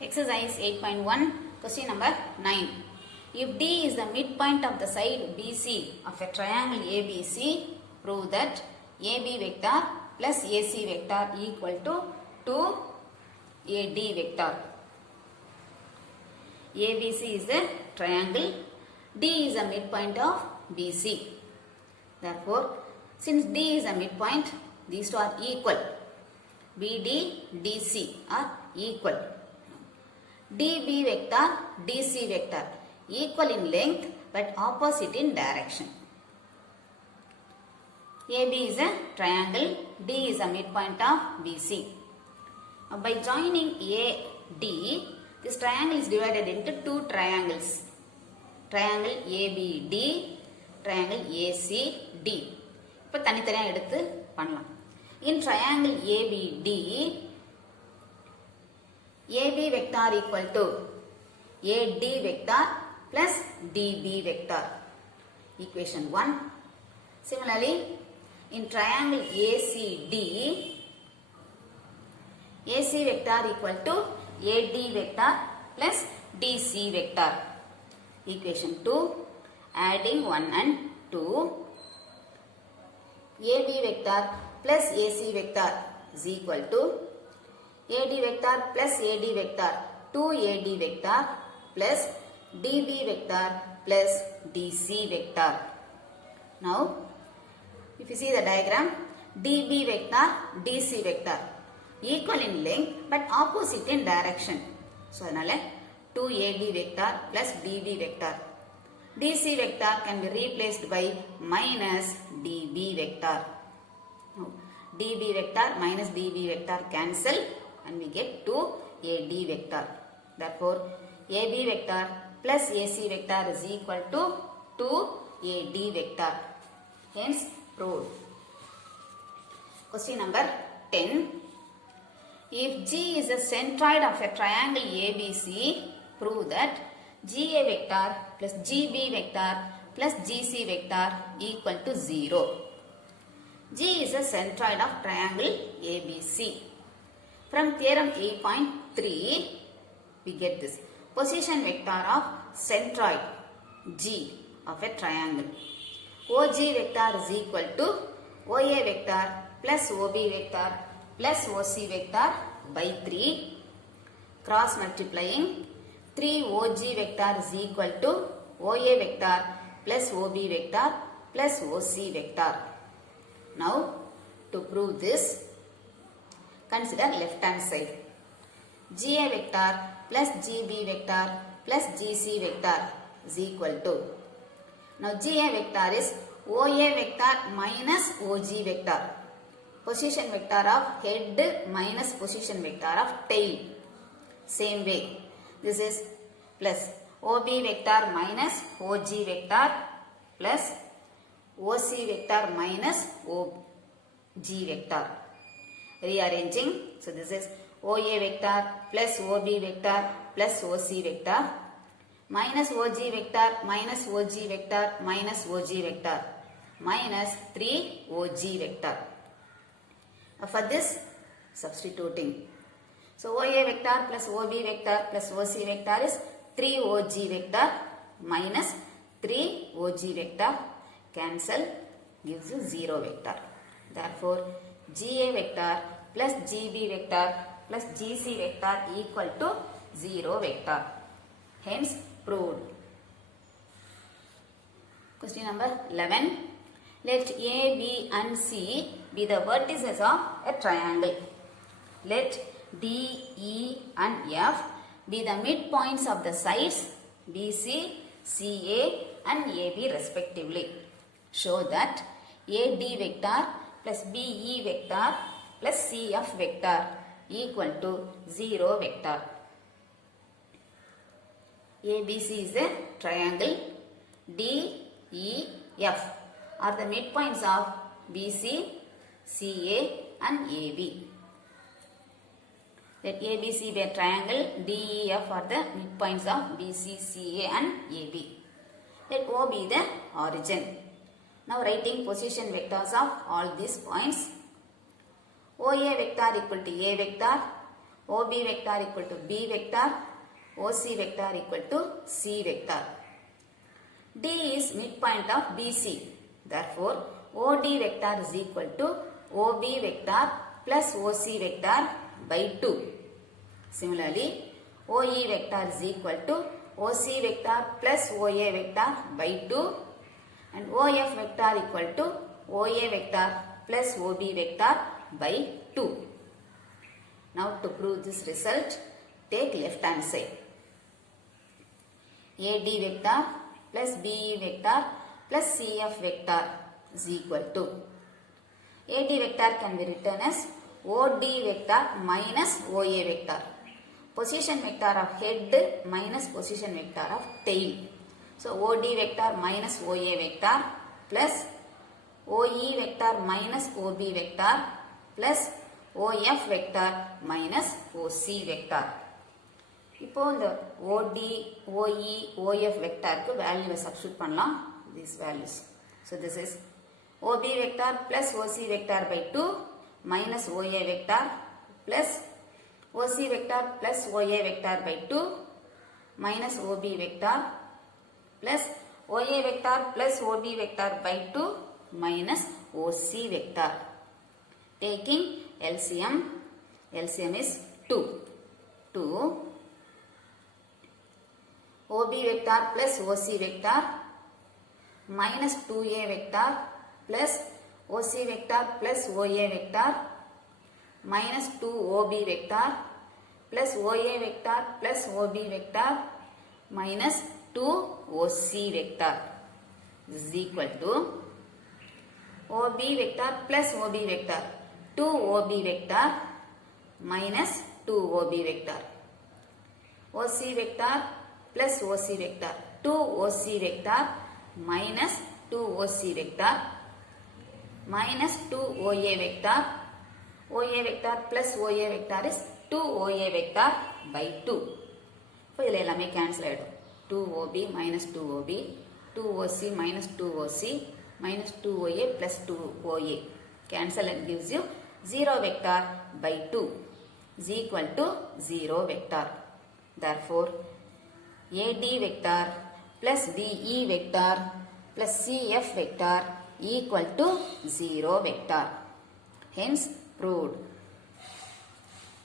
Exercise 8.1, question number 9. If D is the midpoint of the side BC of a triangle ABC, prove that AB vector plus AC vector equal to 2AD vector. ABC is the triangle, D is the midpoint of BC. Therefore, since D is a midpoint, these two are equal. BD, DC are equal. DB vector, DC vector equal in length but opposite in direction. AB is a triangle, D is a midpoint of BC. By joining AD, this triangle is divided into two triangles. Triangle ABD, triangle ACD. இப்போ தனித்தனியாக எடுத்து பண்ணலாம். In triangle ABD, AB vector equal to AD vector plus DB vector. Equation 1. Similarly, in triangle ACD, AC vector equal to AD vector plus DC vector. Equation 2. Adding 1 and 2. AB vector plus AC vector is equal to AD vector plus AD vector 2AD vector plus DB vector plus DC vector. Now, if you see the diagram, DB vector, DC vector equal in length but opposite in direction. So, 2AD vector plus DB vector. DC vector can be replaced by minus DB vector. Now, DB vector minus DB vector cancel and we get 2AD vector. Therefore, AB vector plus AC vector is equal to 2AD vector. Hence, proved. Question number 10. If G is the centroid of a triangle ABC, prove that GA vector plus GB vector plus GC vector equal to 0. G is the centroid of triangle ABC. From theorem 8.3, we get this. Position vector of centroid G of a triangle. OG vector is equal to OA vector plus OB vector plus OC vector by 3. Cross multiplying 3 OG vector is equal to OA vector plus OB vector plus OC vector. Now, to prove this, consider left hand side. GA vector plus GB vector plus GC vector is equal to. Now, GA vector is OA vector minus OG vector. Position vector of head minus position vector of tail. Same way. This is plus OB vector minus OG vector plus OC vector minus OG vector. Rearranging. So, this is OA vector plus OB vector plus OC vector minus OG vector minus OG vector minus OG vector minus 3 OG vector. For this, substituting. So, OA vector plus OB vector plus OC vector is 3 OG vector minus 3 OG vector. Cancel, gives you 0 vector. Therefore, GA vector plus GB vector plus GC vector equal to 0 vector. Hence, proved. Question number 11. Let A, B and C be the vertices of a triangle. Let D, E and F be the midpoints of the sides BC, CA and AB respectively. Show that AD vector plus BE vector plus CF vector equal to 0 vector. ABC is a triangle. D, E, F are the midpoints of BC, CA and AB. Let ABC be a triangle. D, E, F are the midpoints of BC, CA and AB. Let O be the origin. Now writing position vectors of all these points. OA vector equal to A vector, OB vector equal to B vector, OC vector equal to C vector. D is midpoint of BC. Therefore, OD vector is equal to OB vector plus OC vector by 2. Similarly, OE vector is equal to OC vector plus OA vector by 2 and OF vector equal to OA vector plus OB vector by 2. Now to prove this result, take left hand side. AD vector plus BE vector plus CF vector is equal to AD vector can be written as OD vector minus OA vector. Position vector of head minus position vector of tail. So OD vector minus OA vector plus OE vector minus OB vector plus OF vector minus OC vector. இப்போ இந்த OD, OE, OF வெக்டாருக்கு வேல்யூவை substitute பண்ணலாம். these values. So this is OB vector plus OC vector by 2 minus OA vector plus OC vector plus OA vector by 2 minus OB vector plus OA vector plus OB vector by 2 minus OC vector. Taking LCM, LCM is 2. 2 OB vector plus OC vector minus 2A vector plus OC vector plus OA vector minus 2OB vector plus OA vector plus OB vector minus 2OC vector. This is equal to OB vector plus OB vector 2OB vector minus 2OB vector. OC vector plus OC vector 2OC vector minus 2OC vector minus 2OA vector. OA vector plus OA vector is 2OA vector by 2. இப்போ இதில் எல்லாமே cancel ஆகிடும். 2OB minus 2OB 2OC minus 2OC minus 2OA plus 2OA. Cancel and gives you 0 vector by 2 is equal to 0 vector. Therefore, AD vector plus BE vector plus CF vector equal to 0 vector. Hence, proved.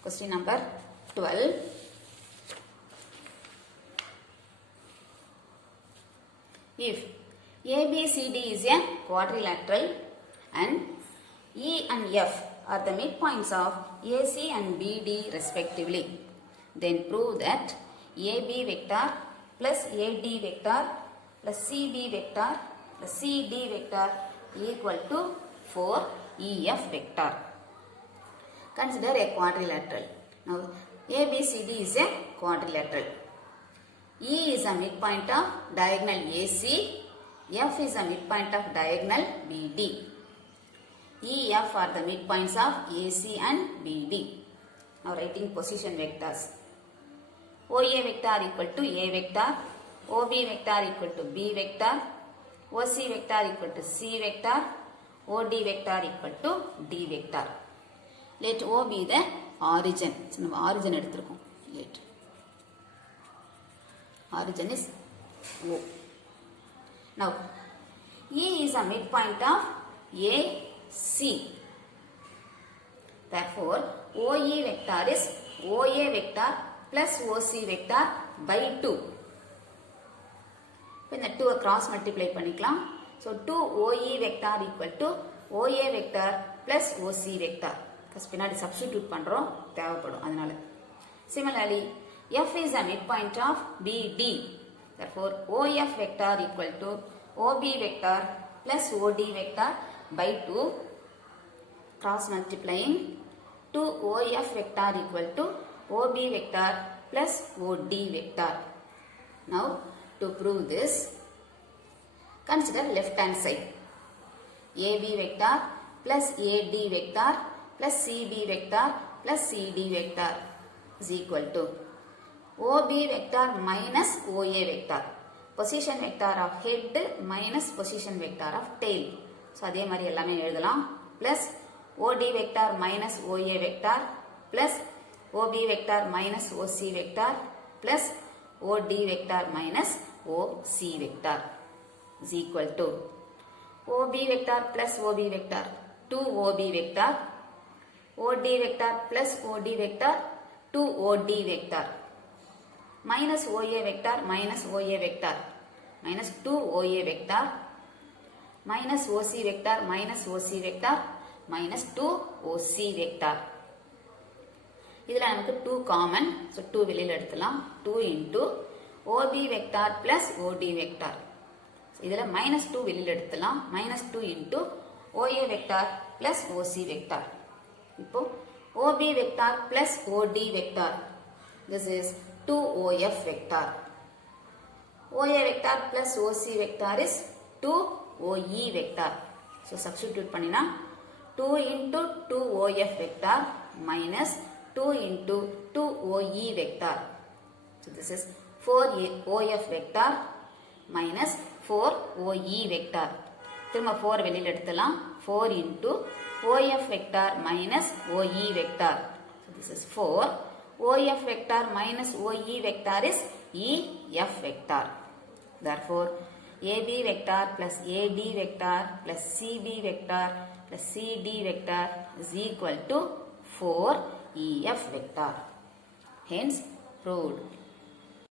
Question number 12. If ABCD is a quadrilateral and E and F are the midpoints of AC and BD respectively, then prove that AB vector plus AD vector plus CB vector plus CD vector equal to 4EF vector. Consider a quadrilateral. Now ABCD is a quadrilateral. E is a midpoint of diagonal AC. F is a midpoint of diagonal BD. E, F are the midpoints of AC and BD. Now writing position vectors. OA vector equal to A vector. OB vector equal to B vector. OC vector equal to C vector. OD vector equal to D vector. Let O be the origin. So, நம்ம origin எடுத்திருக்கோம். Let origin is O. Now, E is a midpoint of AC. Therefore, OE vector is OA vector plus OC vector by 2. இப்போ இந்த 2 cross multiply பண்ணிக்கலாம். So, 2OE vector equal to OA vector plus OC vector. Because பின்னாடி substitute பண்ணுறோம் தேவைப்படும் அதனால. Similarly, F is a midpoint of BD. Therefore, OF vector equal to OB vector plus OD vector by 2. Cross multiplying 2OF vector equal to OB vector plus OD vector. Now, to prove this, consider left hand side. AB vector plus AD vector plus CB vector plus CD vector is equal to OB vector minus OA vector. Position vector of head minus position vector of tail. So, அதே மாதிரி எல்லாமே எழுதலாம். Plus OD vector minus OA vector plus OB vector minus OC vector plus OD vector minus OC vector is equal to OB vector plus OB vector 2OB vector, OD vector plus OD vector 2OD vector minus OA vector minus OA vector minus 2OA vector minus OC vector minus OC vector minus 2OC vector. இதில் நமக்கு 2 common, so 2 வெளியில் எடுத்துலாம். 2 into OB vector plus OD vector. இதில் minus 2 வெளியில் எடுத்துலாம். minus 2 into OA vector plus OC vector. இப்போ OB vector plus OD vector. This is 2OF vector. OA vector plus OC vector is 2OE vector. So substitute பண்ணினா 2 into 2OF vector minus 2 into 2OE vector. So this is 4OF vector minus 4OE vector. திரும்ப 4 வெளியில் எடுத்துலாம். 4 into OF vector minus OE vector. So this is 4. OF vector minus OE vector is EF vector. Therefore, AB vector plus AD vector plus CB vector plus CD vector is equal to 4EF vector. Hence, proved.